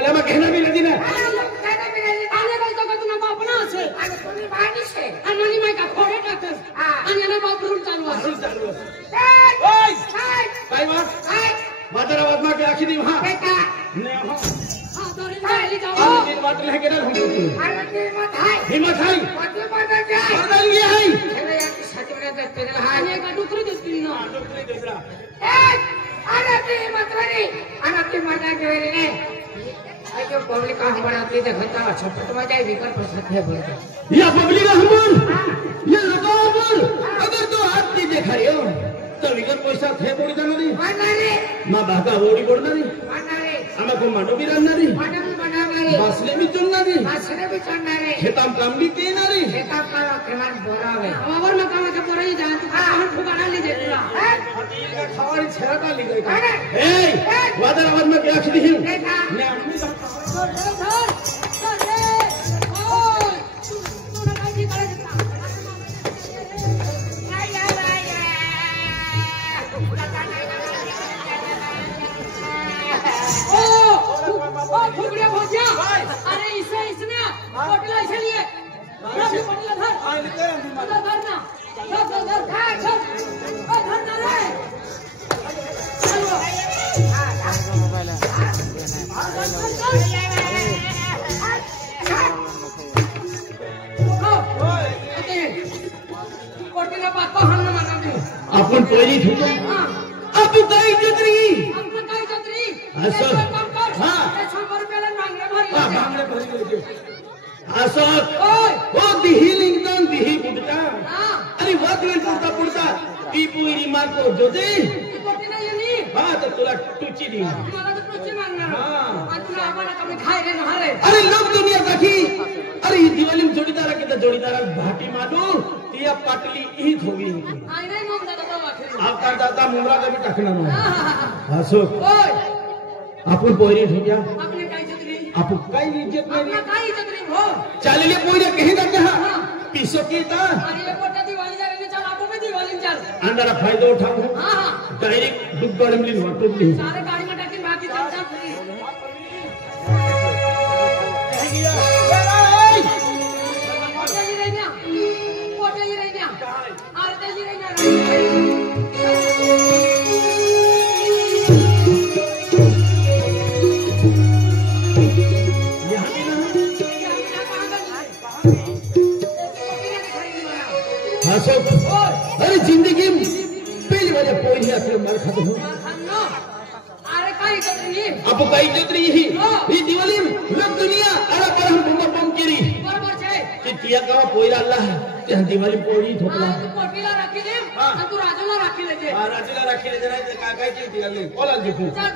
बोला मग घेणं बी नाही ना आले काय तो तुला बापना असे आणि तुम्ही भांडी शे आणि मी का खोडे टाकतस आणि याला बापरून चालू असे ओय काय मग काय मात्र आवाज मा के आखी दी वहां बेटा ने हो हां तोरी गाली जाओ आणि दिन वाटले है केना हम अरे ते मत हाय हिम्मत है मत बदल जाय बदल गया है चलो यार सच में देते रहा आणि का डुकरी दिसली ना डोकरी देसरा अरे ते मत रे अरे ते मजा घेरे ने आई जो पब्लिक का बनाती देखता अच्छा तो मजा ही कर पसंद है बोल या पब्लिक हमन ये लगावर अगर तो हाथ की देखा रे तो विकर पैसा थे बोडी जाणारी बनारे मा बाका बोडी बोडणारी बनारे आमा को मांडो बी राहणारी बनम बनारे बसले बी चुनणारी मासरे भी चढ़नारे खेताम काम बी केणारी खेता का केमान बोरावे आवर में काम के पोरई जान तू कहां फुगाना ले जे तुला हतील का खावारी छेड़ा ली गई का ए वादर आवाज में क्या खिदी हिम ने अम्मी धर धर रे ओय तू ना काय करे फुगड़े भोजिया अरे इसने होटल ऐसे लिए पटला धर धर ना धर धर ना रे आपण पहिली ठुक अब काय जत्री आपण काय जत्री असं हां 100 रुपयाला मागणे भरले बांगडे भरले होते असं ओ दिही लिंगतन दिही बुडता अरे वादळ पुरता पुरता ती पुरी मारतो जोते कोटी नाही येनी हां तर तुला टुची दी मला तर टुची मागणार आणि तुला आम्हाला कमी खाय रे ना रे अरे लोक दुनिया देखी अरे ही दिवाली में जोड़ीदार के जोड़ीदार भाटी मारू तिया पाटली ही होगी आई नाही मग दादा वाखरी आपका दादा मुमरा का भी टकना ना असो ओय आपण पोरी ठिया आपने काय जत्री आप काय इज्जत मेरी आपने काय जत्री हो चालीले पोरी कहीं ना कहा पीसो की ता अरे ये कोटा दिवाली जा रही चल आपको भी दिवाली में चल अंदर फायदा उठाओ हां डायरेक्ट दुग्गड़ मिली वाटली सारे गाड़ी में टाकी बाकी चल चल फ्री कोटा ही रहना आरते ही रहना अरे जिंदगी पहली बार पोरी आके मार खाते हो अरे काय जत्री अब काही जत्री ही दिवाली लोक दुनिया अरे पर हम बम बम केरी बरोबर छे की किया का पोईरा अल्लाह ते दिवाली पोरी ठोकला तू कोटीला राखी दे आणि तू राजूला राखी लेजे राजूला राखी ले जरा काय काय की दिवाली बोला देखो चल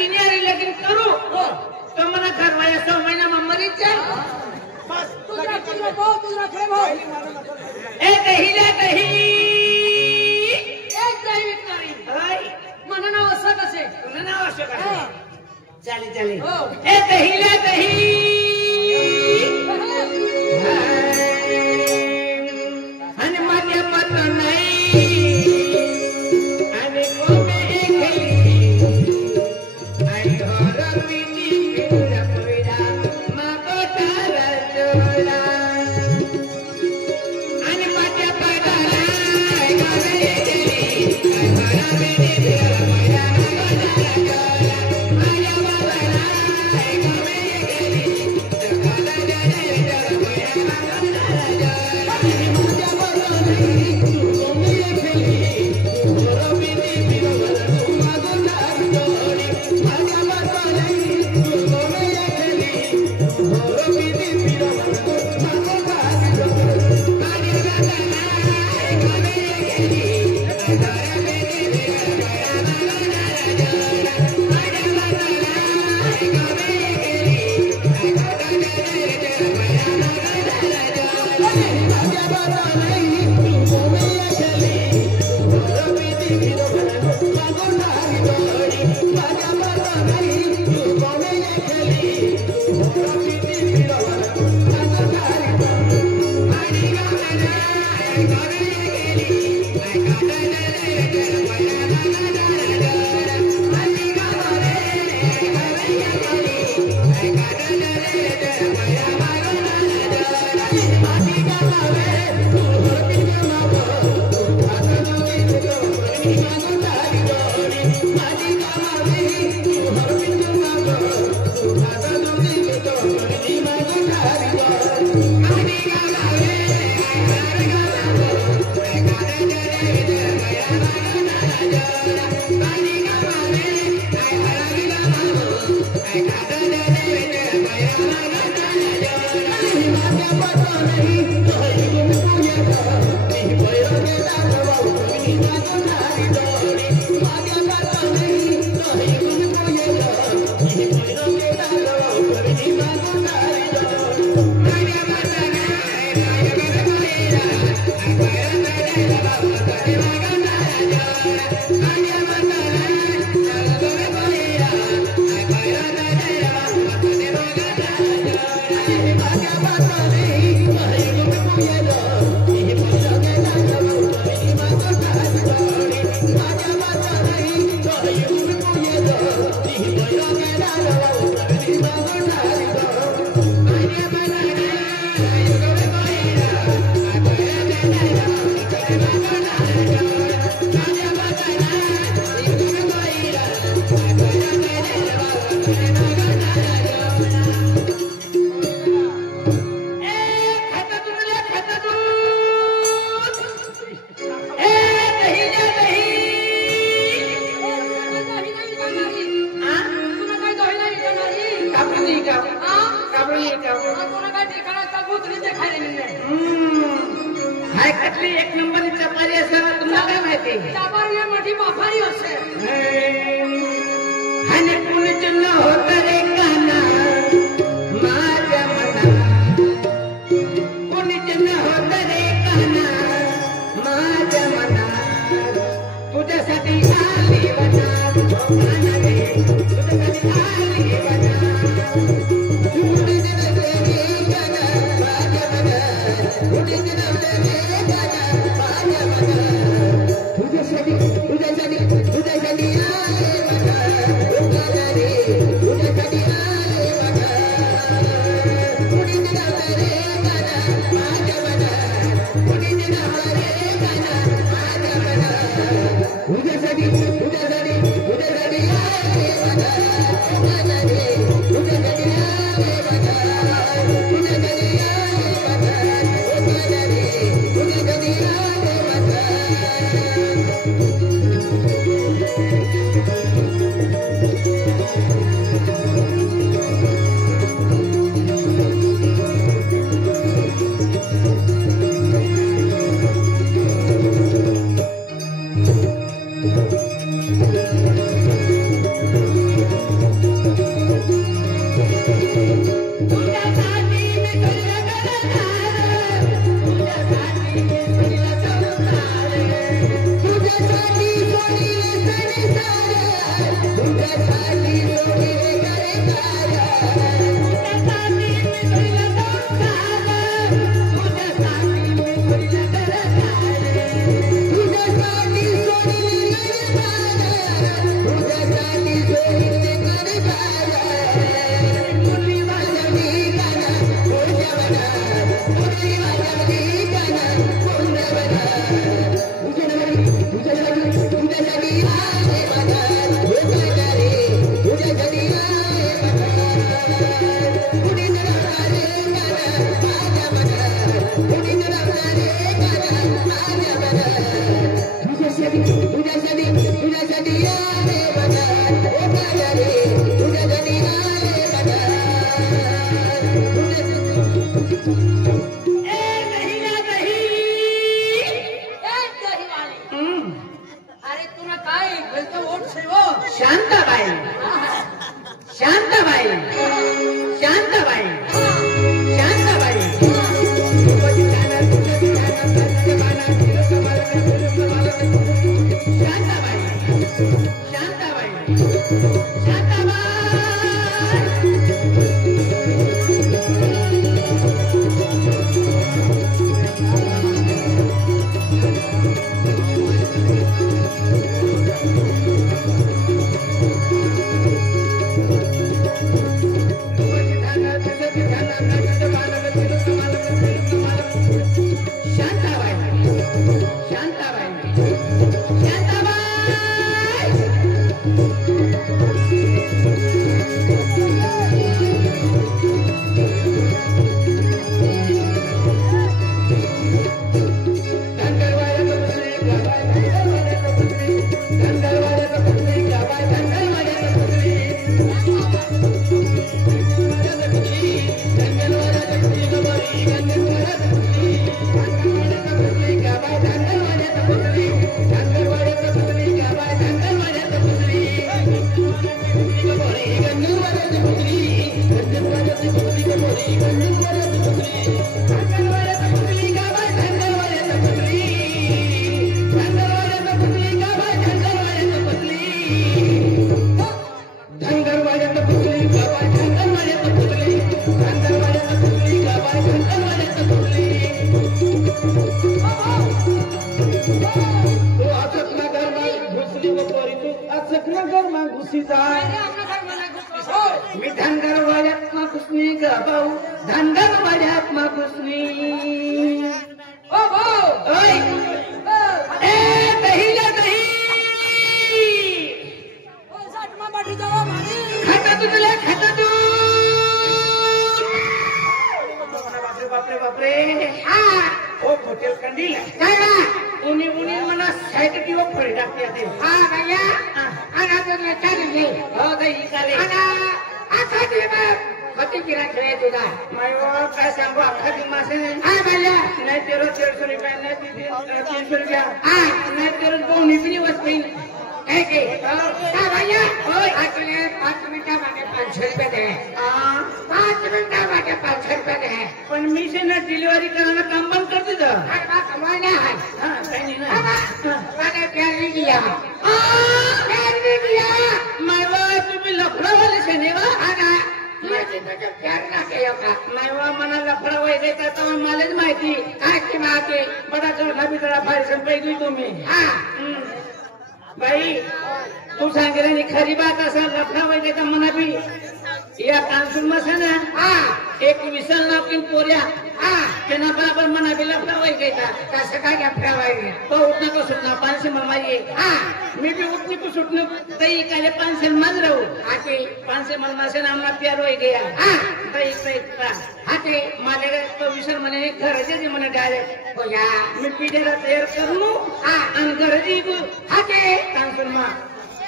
तीन लेकिन करू तो मना करवाया 100 महीना में मरी जाए तुझरा खेले भाऊ ए कहिला कही एक नाही विकणारी हाय मला नाव असं कसे तुला नाव असं का चाले चाले हो ए कहिला कही आणि माझ्या पत नाही आणि कोमे खेळी आणि घर पिटी पिरा पिरा मागो तारा जोडा आणि माझ्या पदाला गाणे गेली घर पिटी पिरा पिरा मागो तारा जोडा माझ्या बाबाला गाणे गेली जगाला जाणे जरा पिरा मागो तारा जोडा आणि माझ्या पदाला कोमे खेळी घर पिटी पिरा मागो तारा जोडा माझ्या बाबाला कोमे खेळी घर पिटी पिरा मागो तारा जोडा आणि गाना गाणे गेली घर पिटी पिरा पिरा मागो तारा जोडा माझ्या बाबाला गाणे गेली घर जाणे जरा पिरा मागो तारा जोडा माझ्या बाबाला कोमे खेळी घर पिटी पिरा मागो तारा जोडा माझ्या बाबाला कोमे खेळी घर पिटी पिरा मागो तारा जोडा आणि गाना गाणे गेली घर जाणे जरा पिरा मागो तारा जोडा आणि गाना गाणे गेली घर जाणे जरा पिरा मागो तारा जोडा आणि गाना घर पिटी मागो आता नवी जोडी मागो तारा जोडी आणि गाना घर पिटी मागो आता नवी जोडी मागो तारा जोडी आणि गाना घर गाना घर जाणे जरा पिरा मागो तारा जोडा आणि गाना घर मागो घर जाणे जरा पिरा मागो तारा जोडा माझ्या पतो नाही तोही गुम तुझ्या मी पैरो गेला बाबू मी मागो तारा जोडी माझ्या पतो नाही तोही गुम तुझ्या मी पैरो गेला बाबू मी मागो तारा जोडी माझ्या पतो नाही माझ्या पतो नाही पैरो गेला बाबू मी मागो तारा जोडा माझ्या पतो नाही पैरो गेला पैरो गेला बाबू मी मागो तारा जोडा माझ्या पतो नाही तोही गुम तुझ्या मी पैरो गेला बाबू मी मागो तारा जोडी माझ्या पतो नाही तोही गुम तुझ्या मी पैरो गेला बाबू मी मागो तारा जोडा माझ्या पतो नाही हाय कटली एक नंबरची चपाती असेल तुला काय माहिती मोठी माफारी असे आणि कुणीच न होत रे काना माझ्या मनात कुणीच न होत रे काना माझ्या मनात तुझ्यासाठी आली वनात काना रे तुझ्यासाठी आली वनात कुणीच नव्हते रे काना माझ्या मनात कुणीच नव्हते रे काना माझ्या मनात तुझ्यासाठी तुझ्यासाठी तुझ्यासाठी आले वनात काना रे तुझ्यासाठी आले वनात कुणीच नव्हते रे काना माझ्या मनात कुणीच नव्हते रे काना माझ्या मनात तुझ्यासाठी तुझ्या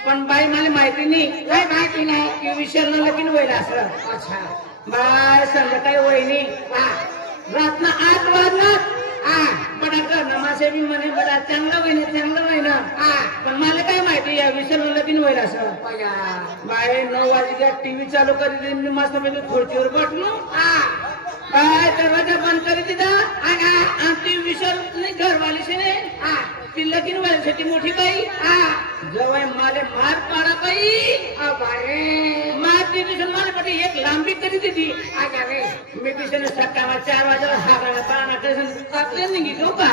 पण बाई मला माहिती नाही काय माहिती नाही की विशाल लगीन होईल असं. अच्छा बाय संध्याकाळी वहिनी रातना 8 वाजला बडा कर नमासे बी म्हणे बडा चांगला होईना पण मला काय माहिती या विशाल लगीन होईल असं. बाय 9 वाजता टीव्ही चालू करी मस्त पैकी खुर्चीवर बसलो बाय दरवाजा बंद करी दिला आणि ती विशाल घरवालीशी ने ती लगीन व्हायसाठी मोठी बाई जवळ माले मार पाडा बाई माझी दिवशी मला पती एक लांबी करी दिली मी दिवशी सकाळ 4 वाजेला हाकाला पाना कसं आपल्या नाही घेऊ का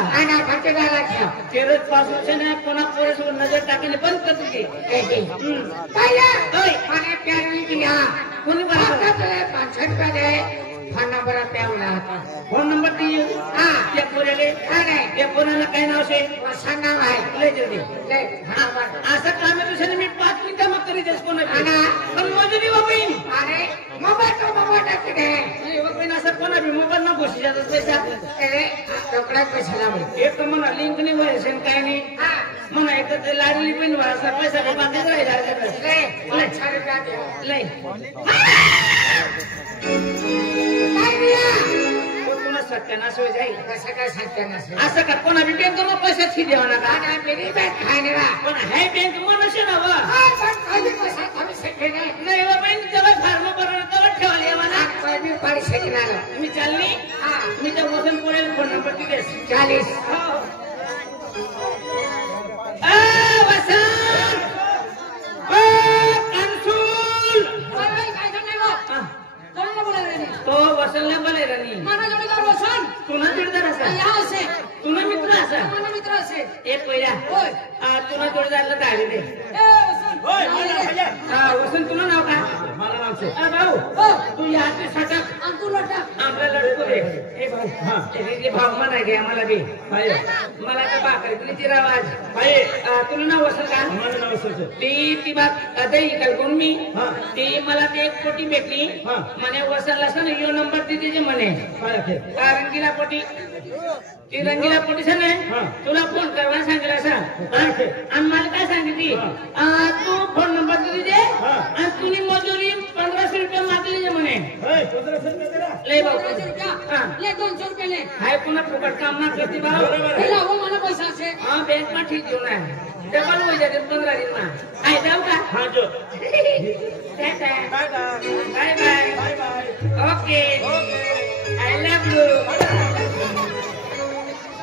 तेरच पासून से ना कोणा पोरेसवर नजर टाकणे बंद कर तुझी कोणी फोन नंबर दिए त्या पोराला काय नाव से नाव आहे लय जल्दी असं काम आहे तुझ्याने मी 5 मिनिटं मग करी देस कोणा पण मजुरी वापरीन अरे मोबाईल नाही वापरीन असं कोणा बी मोबाईल ना घुसी जातात पैसा पैसा लावले एक तर म्हणा लिंक नाही व्हायचं काय नाही म्हणा एक तर लाडली पण व्हायचा पैसा बांधत लय सत्यानाश हो जाईल कसं काय सत्यानाश असं का कोणा बी बँक मग पैसा थी देवा नका पण हाय बँक मनसे ना नाही बहीण तेव्हा फार्म भरून तेव्हा ठेवायला यावा ना मी चालली मी त्या वजन पोळ्याला फोन नंबर दिले 40 तो वसलला बोलाय राणी तुला जोडदार असा तुला मित्र असे एक पहिला तुला जोडदारला धाडी दे वसंत तुला नाव का मला नाव भाऊ तू याचे सटक आमला लढतो रे भाऊ भाऊ म्हणा घे आम्हाला बी मला तर भाकरी तुला चिरावाज तुला नाव वसंत का मला नाव वसंत ती बात दही कल्पून मी ती मला ते 1 कोटी भेटली म्हणे वसंतला असं ना यो नंबर तिथे म्हणे रंगीला पोटी ती रंगीला पोटी सर तुला फोन करवा सांगितलं असं आणि मला काय सांगितली तू फोन नंबर दिली आणि तुम्ही मजुरी 1500 रुपये मागले म्हणे लय भाऊ 200 रुपये हाय पुन्हा फुकट काम ना करते भाऊ मला पैसा असे बँक मा ठीक देऊ ना डबल हो जाते 15 दिन मा आहे जाऊ का हाँ जो bye bye okay I love you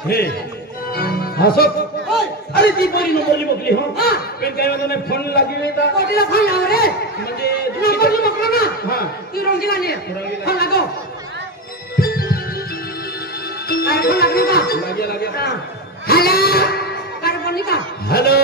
हे हसो अरे ती पोरी नंबरली मोकली हो पण काय म्हणतो नाही फोन लागली का कोटीला फोन लाव रे म्हणजे नंबरली मोकलो ना हां ती रंगीला ने फोन लागो काय फोन लागला का लागेल हॅलो काय फोन का हॅलो